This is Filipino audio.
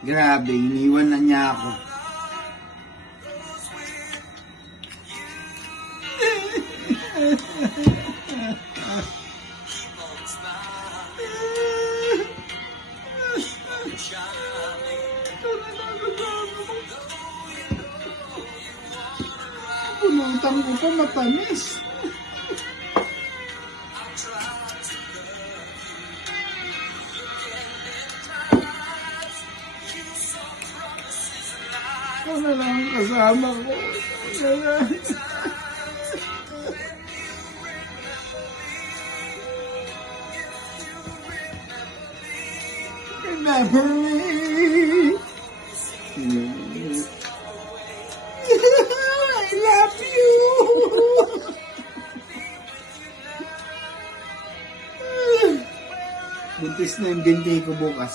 Grabe, iniwan na niya ako. Pulutan ko pa matamis. Ikaw na lang ang kasama ko. Remember me. I love you. Buntis na yung binti ko bukas.